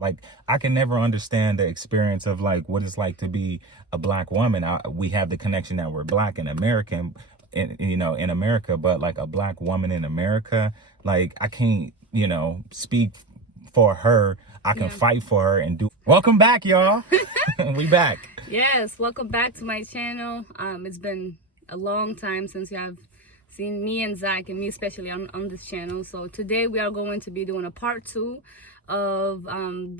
Like, I can never understand the experience of like what it's like to be a black woman. We have the connection that we're black and American, in America, but like a black woman in America, like I can't, speak for her. I can fight for her and do. Welcome back, y'all. We back. Yes, welcome back to my channel. It's been a long time since you have seen me and Zach, and me especially on this channel. So today we are going to be doing a part 2 of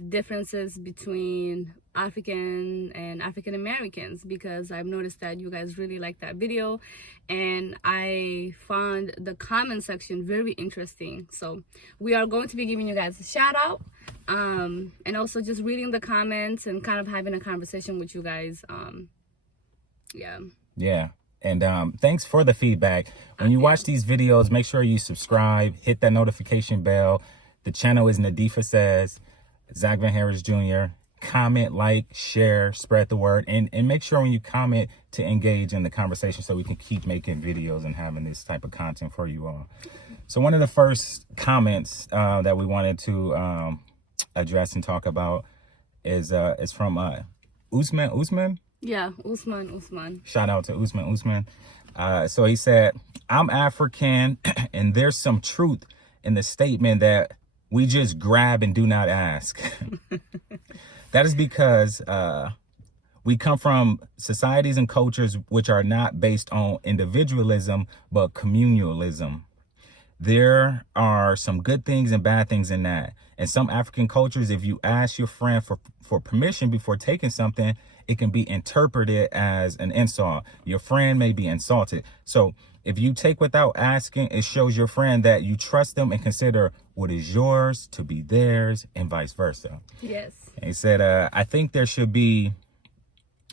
differences between African and African Americans, because I've noticed that you guys really like that video and I found the comment section very interesting. So we are going to be giving you guys a shout out and also just reading the comments and kind of having a conversation with you guys. Yeah. And thanks for the feedback. When you watch these videos, make sure you subscribe, hit that notification bell. The channel is Nadifa Says, Zach Van Harris Jr. Comment, like, share, spread the word, and make sure when you comment to engage in the conversation so we can keep making videos and having this type of content for you all. So one of the first comments that we wanted to address and talk about is from Usman. Yeah, Usman. Shout out to Usman. So he said, I'm African, and there's some truth in the statement that we just grab and do not ask. That is because we come from societies and cultures which are not based on individualism, but communalism. There are some good things and bad things in that. In some African cultures, if you ask your friend for permission before taking something, it can be interpreted as an insult. Your friend may be insulted. So if you take without asking, it shows your friend that you trust them and consider what is yours to be theirs and vice versa. Yes. And he said, I think there should be,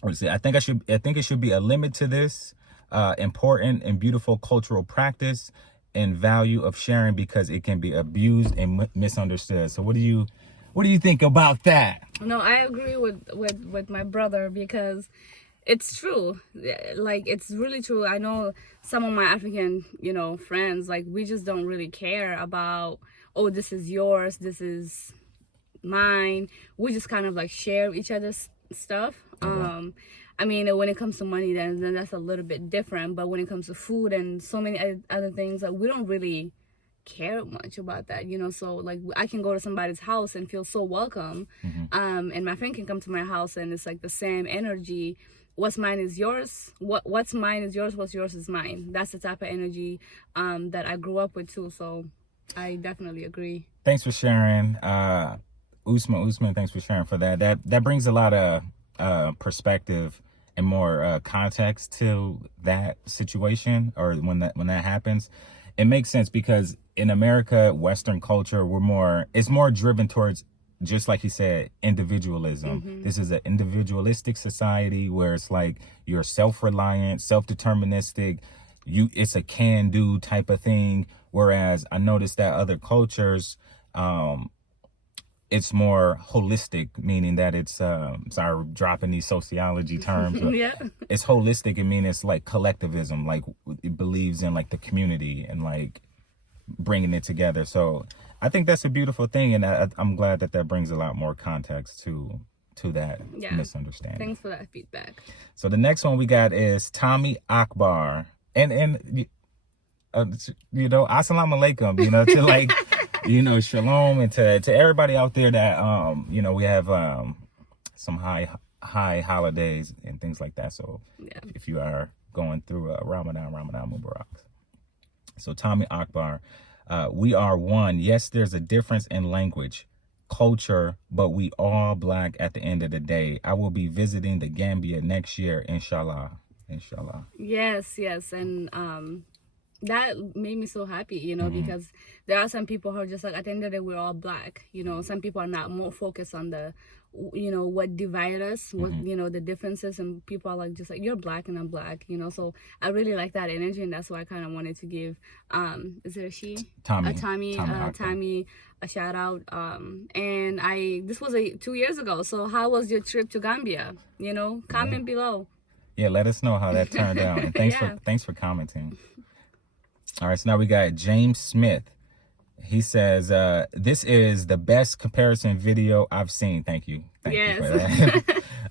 I think it should be a limit to this important and beautiful cultural practice and value of sharing, because it can be abused and misunderstood. So what do you think about that? No, I agree with my brother, because it's true. Like, it's really true. I know some of my African, friends, like, we just don't really care about, oh, this is yours, this is mine. We just kind of like share each other's stuff. I mean, when it comes to money, then that's a little bit different. But when it comes to food and so many other things, like, we don't really care much about that, So like, I can go to somebody's house and feel so welcome. And my friend can come to my house and it's like the same energy. What's mine is yours. What's mine is yours. What's yours is mine. That's the type of energy that I grew up with too. So I definitely agree. Thanks for sharing, Usman. Thanks for sharing for that. That brings a lot of perspective and more context to that situation, or when that happens. It makes sense because in America, Western culture, it's more driven towards, just like he said, individualism. This is an individualistic society where it's like you're self-reliant, self-deterministic. It's a can-do type of thing. Whereas I noticed that other cultures, it's more holistic, meaning that it's sorry, dropping these sociology terms. Yeah. It's holistic. I mean, it's like collectivism. Like, it believes in like the community and like bringing it together. So I think that's a beautiful thing, and I'm glad that brings a lot more context to that misunderstanding. Thanks for that feedback. So the next one we got is Tommy Akbar, and assalamu alaikum, to like, shalom, and to everybody out there that we have some high holidays and things like that. So if you are going through Ramadan Mubarak. So Tommy Akbar, we are one. Yes, there's a difference in language, culture, but we all black at the end of the day. I will be visiting the Gambia next year, inshallah. Yes. And that made me so happy, because there are some people who are just like, at the end of the day, we're all black. Some people are not more focused on the, what divide us, what, the differences, and people are like, just like, you're black and I'm black, So I really like that energy, and that's why I kind of wanted to give, is it a she? Tommy a shout out. And this was 2 years ago. So how was your trip to Gambia? Comment below. Yeah, let us know how that turned out. And thanks for commenting. All right, so now we got James Smith. He says, this is the best comparison video I've seen. Thank you. Thank you for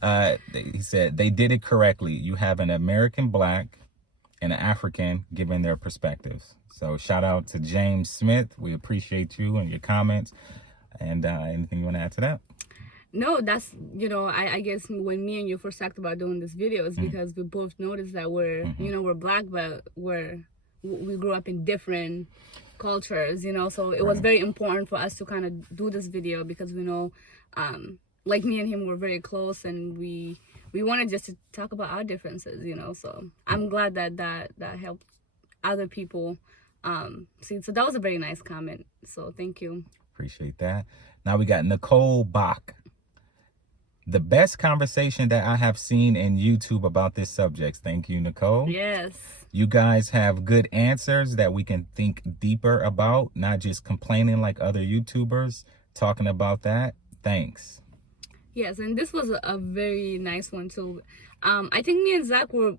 that. He said, they did it correctly. You have an American Black and an African giving their perspectives. So shout out to James Smith. We appreciate you and your comments. And anything you want to add to that? No, that's, I guess when me and you first talked about doing this video is because we both noticed that we're, we're Black, but we grew up in different cultures, so it was very important for us to kind of do this video because we know, like me and him were very close, and we wanted just to talk about our differences, so I'm glad that helped other people see. So that was a very nice comment, so thank you. Appreciate that. Now we got Nicole Bach. The best conversation that I have seen in YouTube about this subject. Thank you, Nicole. Yes. You guys have good answers that we can think deeper about, not just complaining like other YouTubers talking about that. Thanks. Yes, and this was a very nice one too. I think me and Zach were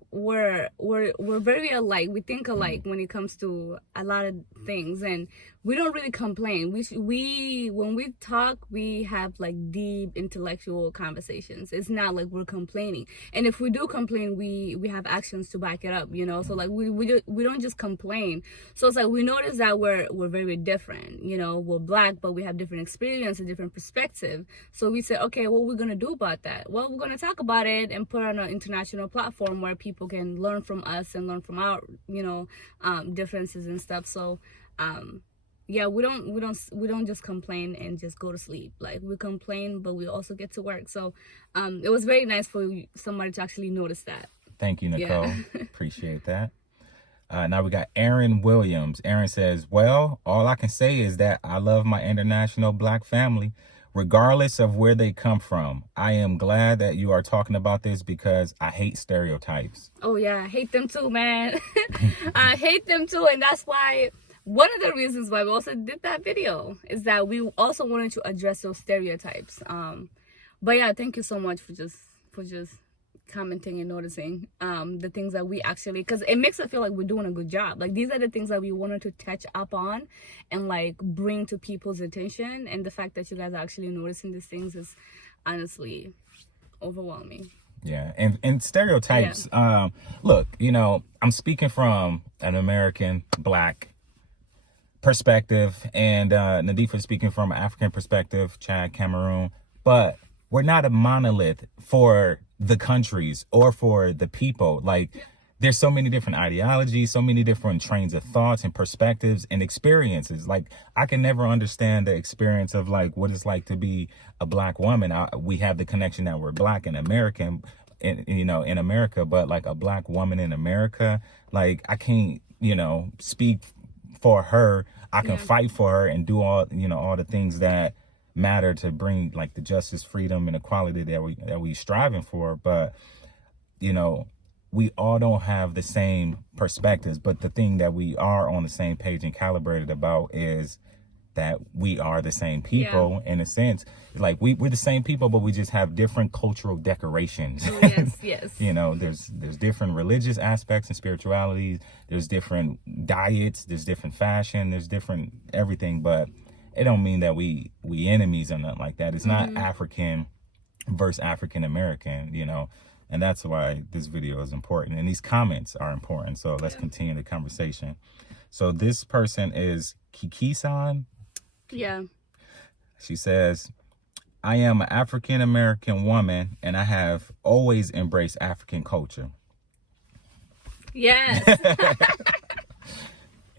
very alike. We think alike when it comes to a lot of things, and we don't really complain. We when we talk, we have like deep intellectual conversations. It's not like we're complaining, and if we do complain, we have actions to back it up. So like we don't just complain. So it's like we notice that we're very different. We're Black, but we have different experience, a different perspective. So we said, okay, what we're gonna do about that? Well, we're gonna talk about it and put it on an international platform where people can learn from us and learn from our differences and stuff. So yeah, we don't just complain and just go to sleep. Like, we complain, but we also get to work. So it was very nice for somebody to actually notice that. Thank you, Nicole. Yeah. Appreciate that. Now we got Aaron Williams. Aaron says, well, all I can say is that I love my international Black family, regardless of where they come from. I am glad that you are talking about this because I hate stereotypes. Oh, yeah. I hate them too, man. I hate them too. And that's why one of the reasons why we also did that video is that we also wanted to address those stereotypes. But yeah, thank you so much for just commenting and noticing the things that we actually, because it makes it feel like we're doing a good job. Like, these are the things that we wanted to touch up on and like bring to people's attention, and the fact that you guys are actually noticing these things is honestly overwhelming. Yeah, and stereotypes, yeah. Look, I'm speaking from an American Black perspective, and Nadifa speaking from an African perspective, Chad, Cameroon, but we're not a monolith for the countries or for the people. Like, there's so many different ideologies, so many different trains of thoughts and perspectives and experiences. Like, I can never understand the experience of like what it's like to be a Black woman. We have the connection that we're Black and American, in America, but like a Black woman in America, like, I can't, speak for her. I can fight for her and do all the things that matter to bring like the justice, freedom, and equality that we striving for. But we all don't have the same perspectives, but the thing that we are on the same page and calibrated about is that we are the same people. In a sense. Like, we're the same people, but we just have different cultural decorations. Yes. There's different religious aspects and spiritualities, there's different diets, there's different fashion, there's different everything, but it don't mean that we enemies or nothing like that. It's not African versus African American, and that's why this video is important, and these comments are important. So let's continue the conversation. So this person is Kiki-san. Yeah. She says, I am an African American woman, and I have always embraced African culture. Yes.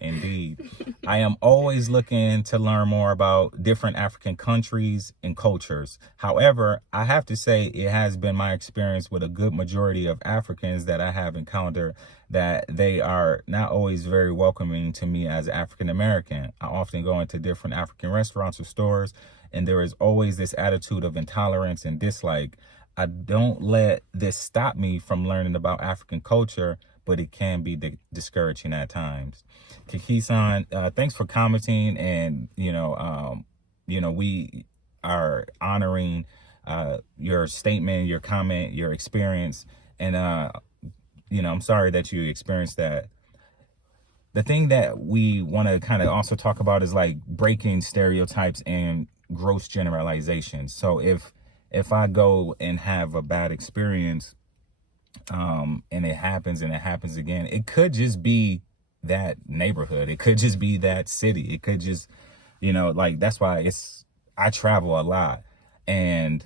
Indeed. I am always looking to learn more about different African countries and cultures. However, I have to say it has been my experience with a good majority of Africans that I have encountered that they are not always very welcoming to me as African American. I often go into different African restaurants or stores, and there is always this attitude of intolerance and dislike. I don't let this stop me from learning about African culture, but it can be discouraging at times. Kiki-san, thanks for commenting, and we are honoring your statement, your comment, your experience, and I'm sorry that you experienced that. the thing that we want to kind of also talk about is like breaking stereotypes and gross generalizations. So if I go and have a bad experience, and it happens again, it could just be that neighborhood. It could just be that city. It could just, like, that's why I travel a lot. And,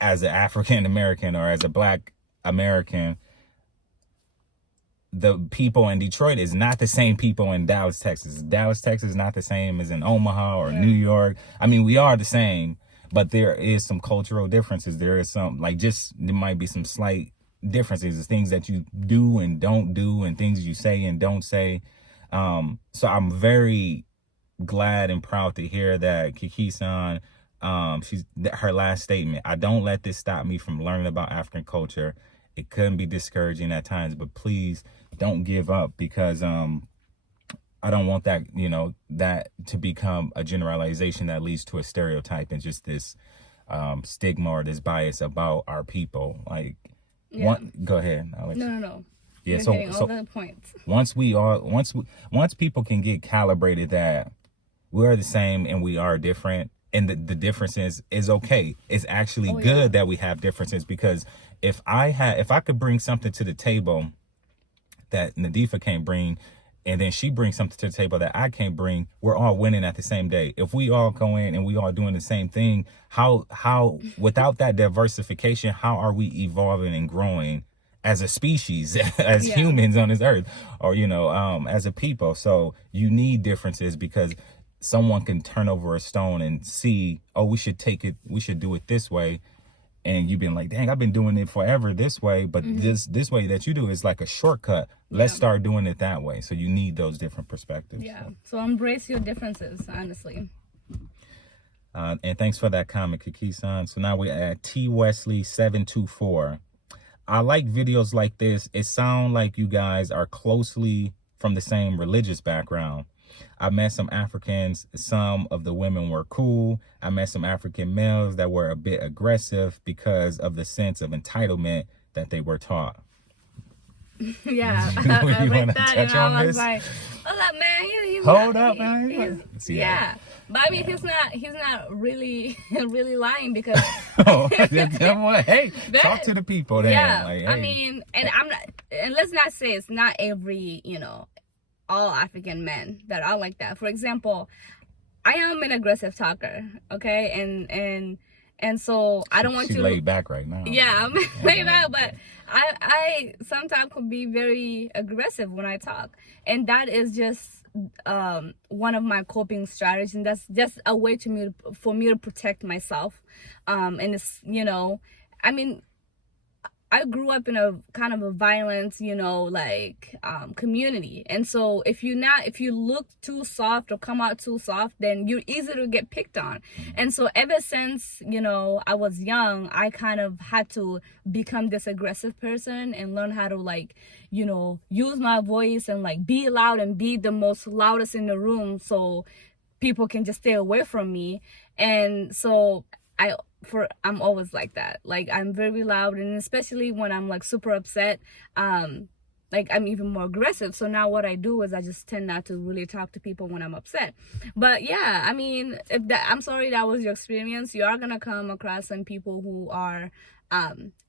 as an African American or as a Black American, the people in Detroit is not the same people in Dallas, Texas. Dallas, Texas is not the same as in Omaha or New York. I mean, we are the same, but there is some cultural differences. There is some, there might be some slight differences, things that you do and don't do and things you say and don't say. So I'm very glad and proud to hear that Kiki-san, her last statement, I don't let this stop me from learning about African culture. It can be discouraging at times, but please don't give up, because I don't want that, that to become a generalization that leads to a stereotype and just this stigma or this bias about our people. Like, go ahead. No. Yeah, You're so hitting all the points. Once people can get calibrated that we are the same and we are different, and the differences is okay. It's actually good that we have differences, because if I could bring something to the table that Nadifa can't bring, and then she brings something to the table that I can't bring, we're all winning at the same day. If we all go in and we all doing the same thing, how without that diversification, how are we evolving and growing as a species, as humans on this earth, or as a people? So you need differences, because someone can turn over a stone and see, oh, we should do it this way. And you've been like, dang, I've been doing it forever this way, but this way that you do is like a shortcut. Let's start doing it that way. So you need those different perspectives. Yeah. So embrace your differences, honestly. And thanks for that comment, Kiki-san. So now we're at T Wesley 724. I like videos like this. It sounds like you guys are closely from the same religious background. I met some Africans. Some of the women were cool. I met some African males that were a bit aggressive because of the sense of entitlement that they were taught. Yeah. You want to touch on this? Like, hold up, man. Hold up, man. Yeah. But I mean, he's not really lying, because hey, talk to the people then. Yeah. Like, hey. I mean, and let's not say it's not every, all African men that are like that. For example, I am an aggressive talker, okay? And so I don't want to... She's laid back right now. Yeah, I'm laid back, but I sometimes could be very aggressive when I talk. And that is just one of my coping strategies. And that's just a way for me to protect myself. And it's, I mean, I grew up in a kind of a violent, community. And so if you look too soft or come out too soft, then you're easy to get picked on. And so ever since, I was young, I kind of had to become this aggressive person and learn how to use my voice and be loud and be the most loudest in the room, so people can just stay away from me. And so I'm always like that. I'm very loud, and especially when I'm super upset, I'm even more aggressive. So now what I do is I just tend not to really talk to people when I'm upset. But yeah, I mean, I'm sorry that was your experience. You are gonna come across some people who are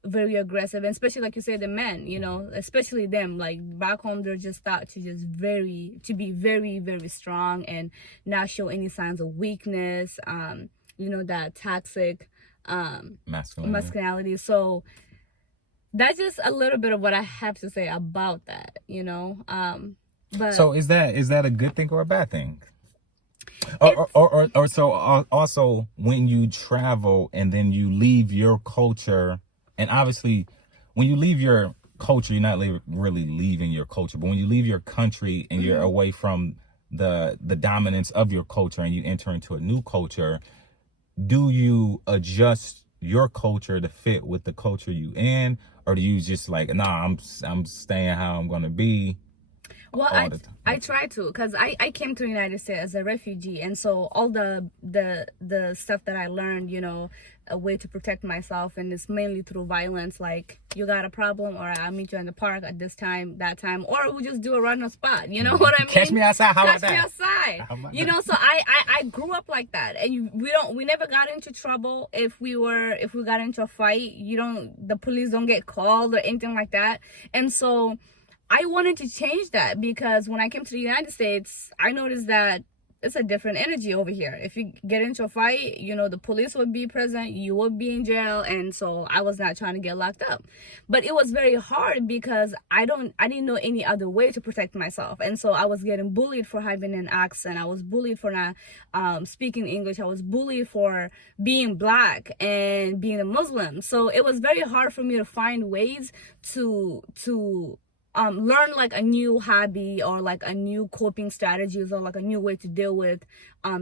very aggressive, and especially like you said, the men, especially them. Back home, they're just thought to be very, very strong and not show any signs of weakness. That toxic masculinity. So that's just a little bit of what I have to say about that, but so is that a good thing or a bad thing? Or so also when you travel and then you leave your culture, and obviously when you leave your culture, you're not really leaving your culture, but when you leave your country and you're away from the dominance of your culture and you enter into a new culture, do you adjust your culture to fit with the culture you in, or do you just nah, I'm staying how I'm gonna be? Well, all the time. I try to, because I came to the United States as a refugee, and so all the stuff that I learned, you know, a way to protect myself, and it's mainly through violence. Like, you got a problem, or I'll meet you in the park at this time, that time, or we'll just do a random spot. You know what I mean? Catch me outside. How about Catch me that? outside. How about You know, so I grew up like that, and we never got into trouble. If we got into a fight, the police don't get called or anything like that. And so I wanted to change that, because when I came to the United States, I noticed that it's a different energy over here. If you get into a fight, you know, the police would be present, you would be in jail. And so I was not trying to get locked up. But it was very hard, because I didn't know any other way to protect myself. And so I was getting bullied for having an accent. I was bullied for not speaking English. I was bullied for being Black and being a Muslim. So it was very hard for me to find ways to learn like a new hobby, or like a new coping strategies, or like a new way to deal with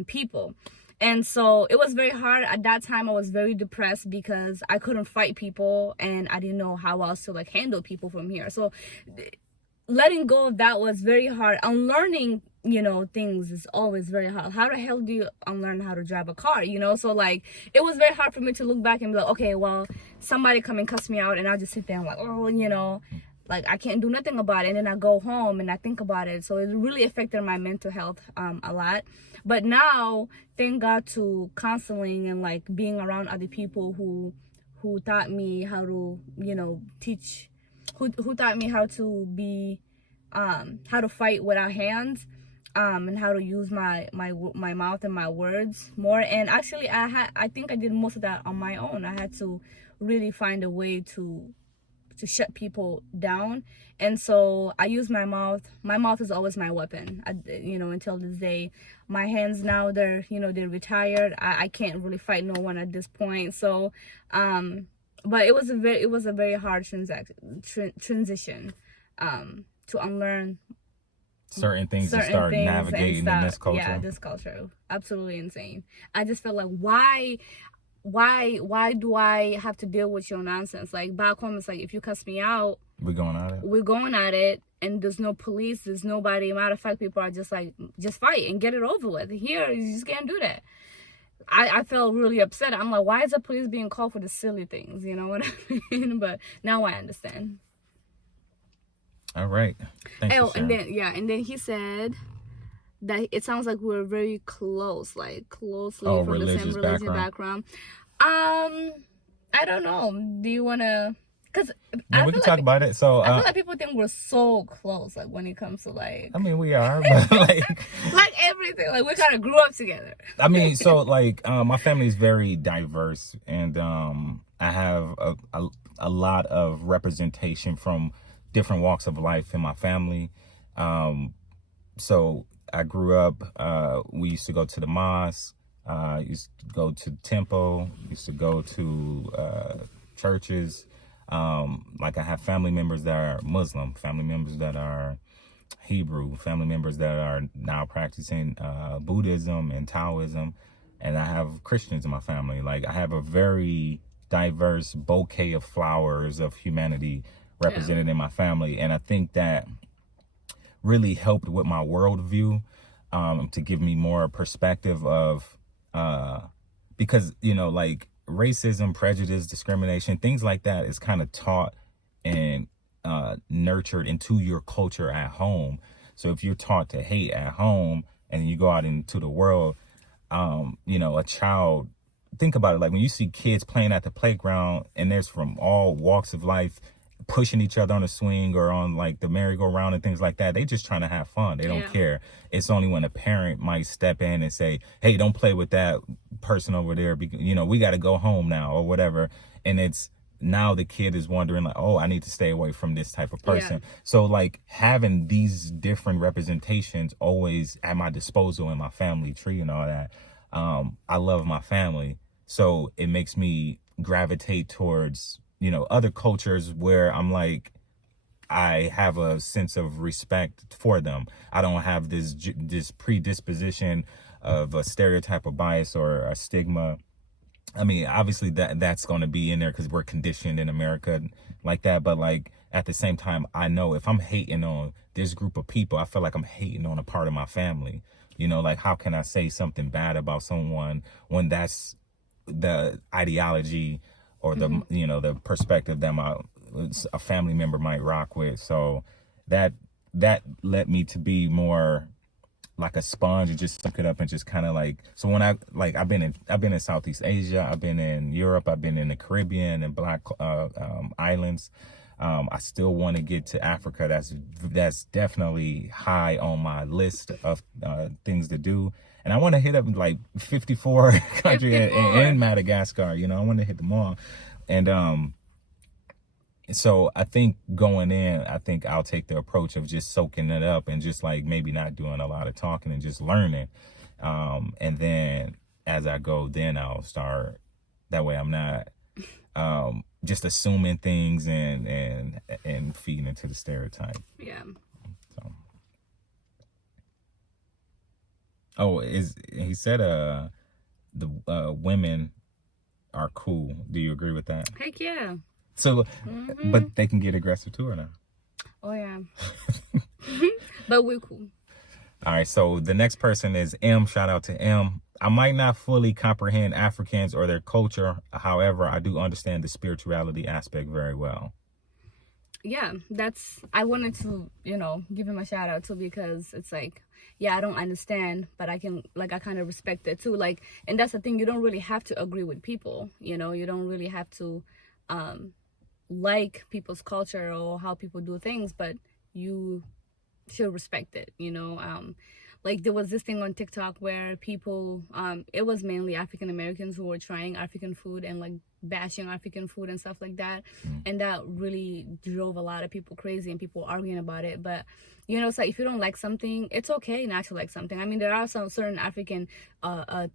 people. And so it was very hard. At that time, I was very depressed, because I couldn't fight people, and I didn't know how else to like handle people from here. So letting go of that was very hard. Unlearning, you know, things is always very hard. How the hell do you unlearn how to drive a car, you know? So like, it was very hard for me to look back and be like, okay, well, somebody come and cuss me out, and I'll just sit there and like, oh, you know, like, I can't do nothing about it. And then I go home and I think about it. So it really affected my mental health a lot. But now, thank God to counseling and like being around other people who taught me how to, you know, teach, who taught me how to be, how to fight with our hands, and how to use my mouth and my words more. And actually, I think I did most of that on my own. I had to really find a way to shut people down. And so I use my mouth. My mouth is always my weapon, you know, until this day. My hands now, they're retired. I can't really fight no one at this point. So but it was a very hard transition to unlearn certain things and start navigating in this culture. Yeah, this culture. Absolutely insane. I just felt like, why do I have to deal with your nonsense? Like, back home, it's like, if you cuss me out, we're going at it, and there's no police, there's nobody. Matter of fact, people are just like, just fight and get it over with. Here, you just can't do that. I felt really upset. I'm like, why is the police being called for the silly things? You know what I mean? But now I understand. All right. Thanks for sharing. And then he said that it sounds like we're very close, like closely from the same religious background. I don't know. Do you wanna? Because we can talk about it. So I feel like people think we're so close, like when it comes to like. I mean, we are, but like. Like everything, like we kind of grew up together. I mean, so like my family is very diverse, and I have a lot of representation from different walks of life in my family. So I grew up, we used to go to the mosque, used to go to the temple, used to go to churches. Like, I have family members that are Muslim, family members that are Hebrew, family members that are now practicing Buddhism and Taoism, and I have Christians in my family. Like, I have a very diverse bouquet of flowers of humanity represented in my family, and I think that really helped with my worldview, to give me more perspective of, because, you know, like, racism, prejudice, discrimination, things like that is kind of taught and nurtured into your culture at home. So if you're taught to hate at home and you go out into the world, you know, a child, think about it, like when you see kids playing at the playground and there's from all walks of life pushing each other on a swing or on like the merry-go-round and things like that, they just trying to have fun. They don't care. It's only when a parent might step in and say, hey, don't play with that person over there, because, you know, we got to go home now or whatever. And it's now the kid is wondering like, oh, I need to stay away from this type of person. So like having these different representations always at my disposal in my family tree and all that. I love my family. So it makes me gravitate towards, you know, other cultures where I'm like, I have a sense of respect for them. I don't have this predisposition of a stereotype or bias or a stigma I mean, obviously that's going to be in there because we're conditioned in America like that. But like at the same time, I know if I'm hating on this group of people, I feel like I'm hating on a part of my family. You know, like how can I say something bad about someone when that's the ideology or the, you know, the perspective that a family member might rock with. So that led me to be more like a sponge and just suck it up and just kind of like, so when I've been in Southeast Asia, I've been in Europe, I've been in the Caribbean and Black islands. I still want to get to Africa. That's definitely high on my list of things to do. And I want to hit up like 54 countries and Madagascar. You know, I want to hit them all. And so I think going in, I think I'll take the approach of just soaking it up and just like maybe not doing a lot of talking and just learning. And then as I go, then I'll start. That way I'm not just assuming things and feeding into the stereotype. Yeah. So. Oh, he said the women are cool. Do you agree with that? Heck yeah. So, but they can get aggressive too or not? Oh yeah. But we're cool. All right, so the next person is M. Shout out to M. I might not fully comprehend Africans or their culture. However, I do understand the spirituality aspect very well. Yeah, I wanted to, give him a shout out too, because it's like, yeah, I don't understand, but I kind of respect it too. Like, and that's the thing, you don't really have to agree with people, you don't really have to like people's culture or how people do things, but you should respect it, like there was this thing on TikTok where people, it was mainly African Americans who were trying African food and like bashing African food and stuff like that. And that really drove a lot of people crazy and people arguing about it. But, it's like if you don't like something, it's okay not to like something. I mean, there are some certain African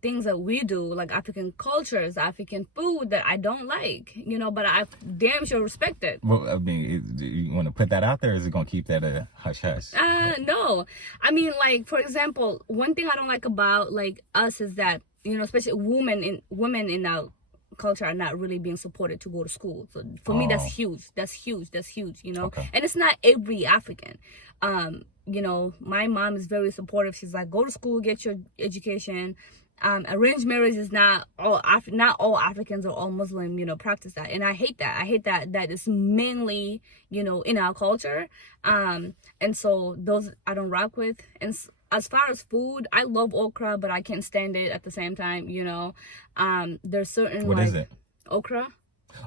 things that we do, like African cultures, African food that I don't like, but I damn sure respect it. Well, I mean, do you want to put that out there, or is it going to keep that a hush-hush? No. I mean, like, for example, one thing I don't like about, like, us is that, especially women in our culture are not really being supported to go to school. So for me, that's huge. Okay. And it's not every African. My mom is very supportive. She's like, go to school, get your education. Arranged marriage is not all Africans or all Muslim, practice that. And I hate that is mainly, in our culture. And so those I don't rock with. And as far as food, I love okra, but I can't stand it at the same time, there's certain What is it? Okra.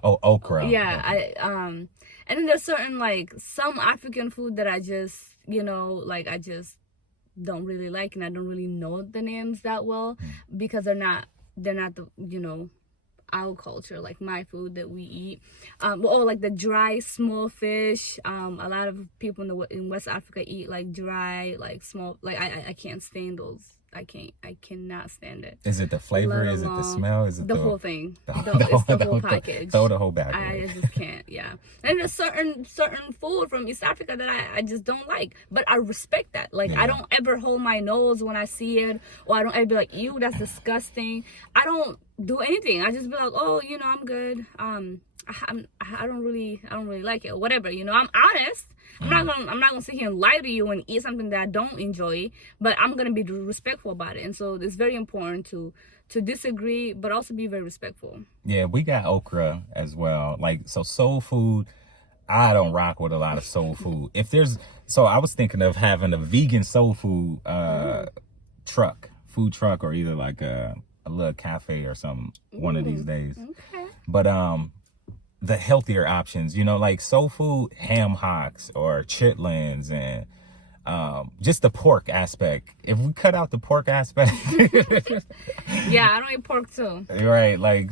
Oh, okra. Yeah, okay. And then there's certain like some African food that I just, I just don't really like, and I don't really know the names that well because they're not the, our culture, like my food that we eat. Like the dry small fish. A lot of people in West Africa eat like dry, like small, like I can't stand those. I cannot stand it. Is it the flavor? Is it the smell? Is it the whole thing? It's the whole package. Throw the whole bag. I just can't. Yeah. And there's certain food from East Africa that I just don't like, but I respect that. Like I don't ever hold my nose when I see it, or I don't ever be like, ew, that's disgusting. I don't do anything. I just be like, oh, I'm good. I don't really like it or whatever. I'm honest. I'm not gonna sit here and lie to you and eat something that I don't enjoy, but I'm gonna be respectful about it. And so it's very important to disagree, but also be very respectful. Yeah, we got okra as well. Like, so soul food, I don't rock with a lot of soul food. So I was thinking of having a vegan soul food food truck, or either like a little cafe or something one of these days. Okay. But the healthier options, like soul food, ham hocks or chitlins, and just the pork aspect. If we cut out the pork aspect, yeah, I don't eat pork too. Right, like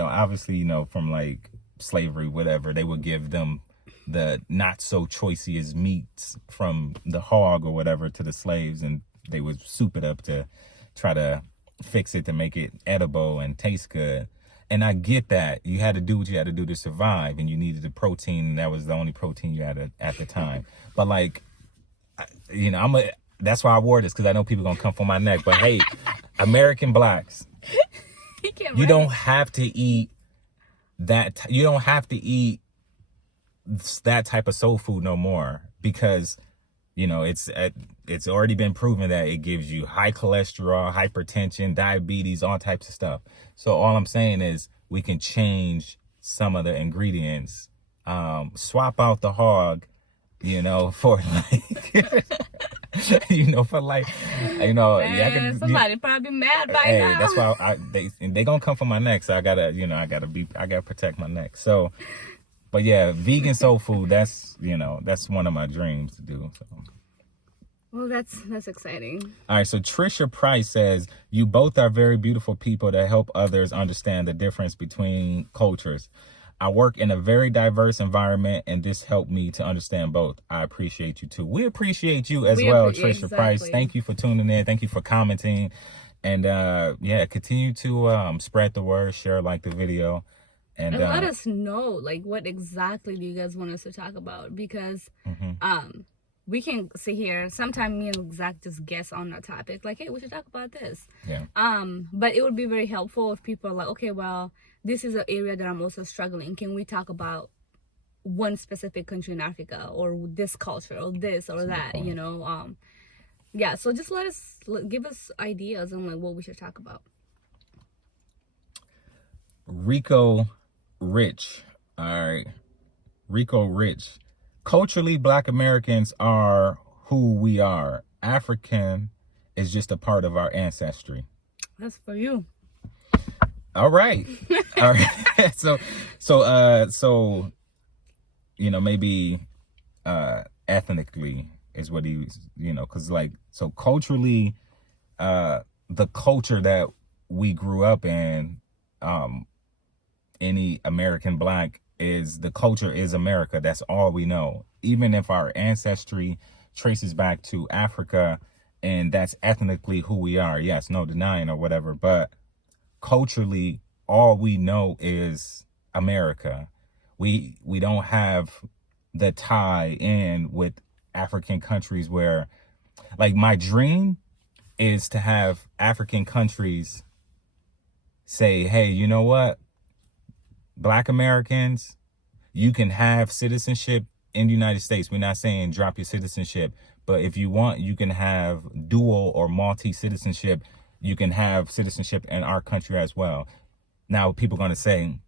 obviously, from like slavery, whatever, they would give them the not so choicest meats from the hog or whatever to the slaves, and they would soup it up to try to fix it to make it edible and taste good. And I get that you had to do what you had to do to survive, and you needed the protein, and that was the only protein you had at the time. But like, that's why I wore this, because I know people gonna come for my neck. But hey, American blacks, bacon, You right? don't have to eat that. You don't have to eat that type of soul food no more, because it's already been proven that it gives you high cholesterol, hypertension, diabetes, all types of stuff. So all I'm saying is we can change some of the ingredients, swap out the hog, for like for like, Man, somebody probably mad by hey, now. that's why they gonna come for my neck, so I gotta protect my neck. So, but yeah, vegan soul food, that's one of my dreams to do. So. Well, that's exciting. All right, so Trisha Price says, you both are very beautiful people that help others understand the difference between cultures. I work in a very diverse environment, and this helped me to understand both. I appreciate you too. We appreciate you as well, Trisha Price. Thank you for tuning in. Thank you for commenting. And continue to spread the word, share, like the video. And let us know, like, what exactly do you guys want us to talk about? Because we can sit here. Sometimes me and Zach just guess on a topic, like, hey, we should talk about this. Yeah. But it would be very helpful if people are like, okay, well, this is an area that I'm also struggling. Can we talk about one specific country in Africa, or this culture, or this or that? Yeah. So just give us ideas on like what we should talk about. Rico Rich. All right. Rico Rich. Culturally, Black Americans are who we are. African is just a part of our ancestry. That's for you. All right. All right. So maybe ethnically is what he was, because so culturally, the culture that we grew up in, any American Black, the culture is America. That's all we know. Even if our ancestry traces back to Africa, and that's ethnically who we are. Yes, no denying or whatever, but culturally, all we know is America. We don't have the tie in with African countries where, like, my dream is to have African countries say, hey, you know what? Black Americans, you can have citizenship in the United States. We're not saying drop your citizenship, but if you want, you can have dual or multi-citizenship. You can have citizenship in our country as well. Now, people are going to say,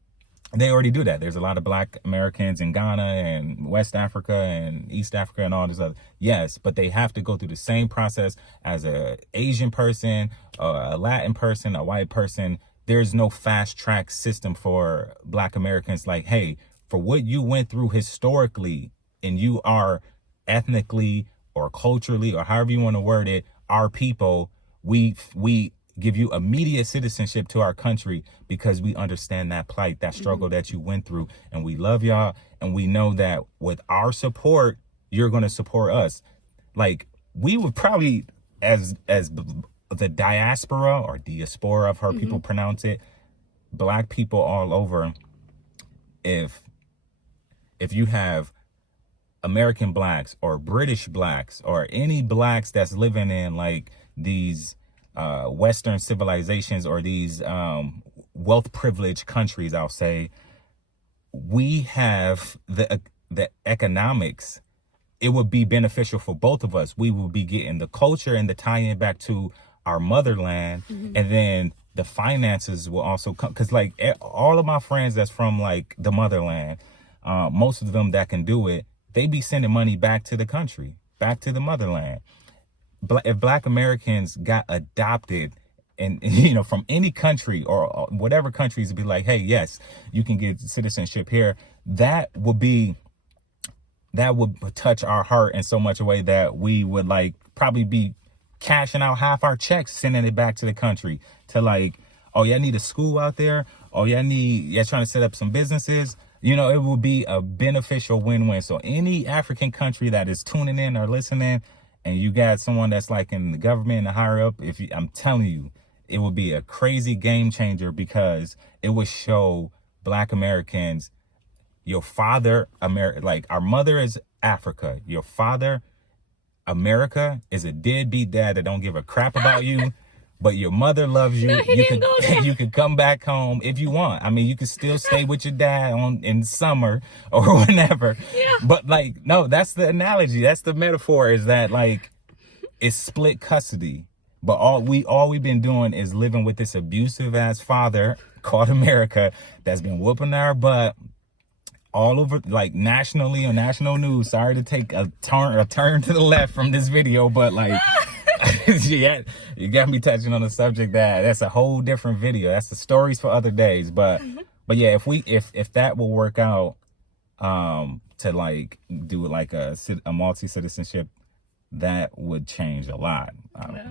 they already do that. There's a lot of Black Americans in Ghana and West Africa and East Africa and all this other. Yes, but they have to go through the same process as a Asian person, a Latin person, a white person. There's no fast track system for Black Americans. Like, hey, for what you went through historically, and you are ethnically or culturally or however you want to word it, our people, we give you immediate citizenship to our country because we understand that plight, that struggle that you went through, and we love y'all, and we know that with our support, you're going to support us. Like, we would probably, as the diaspora or diaspora, I've heard people pronounce it, Black people all over, if you have American Blacks or British Blacks or any Blacks that's living in like these Western civilizations or these wealth privileged countries, I'll say, we have the economics. It would be beneficial for both of us. We will be getting the culture and the tie-in back to our motherland, and then the finances will also come, because like all of my friends that's from like the motherland, most of them that can do it, they be sending money back to the country, back to the motherland. If Black Americans got adopted and from any country or whatever countries, to be like, hey, yes, you can get citizenship here, that would touch our heart in so much a way that we would like probably be cashing out half our checks, sending it back to the country to like, oh, y'all need a school out there. Oh, y'all trying to set up some businesses. It will be a beneficial win-win. So any African country that is tuning in or listening, and you got someone that's like in the government and higher up, I'm telling you, it will be a crazy game changer, because it will show Black Americans, your father, like our mother is Africa. Your father, America, is a deadbeat dad that don't give a crap about you. but your mother loves you. No, he You didn't could go there. you could come back home if you want. I mean, you could still stay with your dad in summer or whenever. Yeah. But like, no, that's the analogy. That's the metaphor, is that like it's split custody. But all we've been doing is living with this abusive ass father called America that's been whooping our butt all over, like nationally on national news. Sorry to take a turn to the left from this video, but like yeah, you got me touching on a subject that's a whole different video. That's the stories for other days. But yeah, if that will work out, to like do like a multi-citizenship, that would change a lot. Yeah.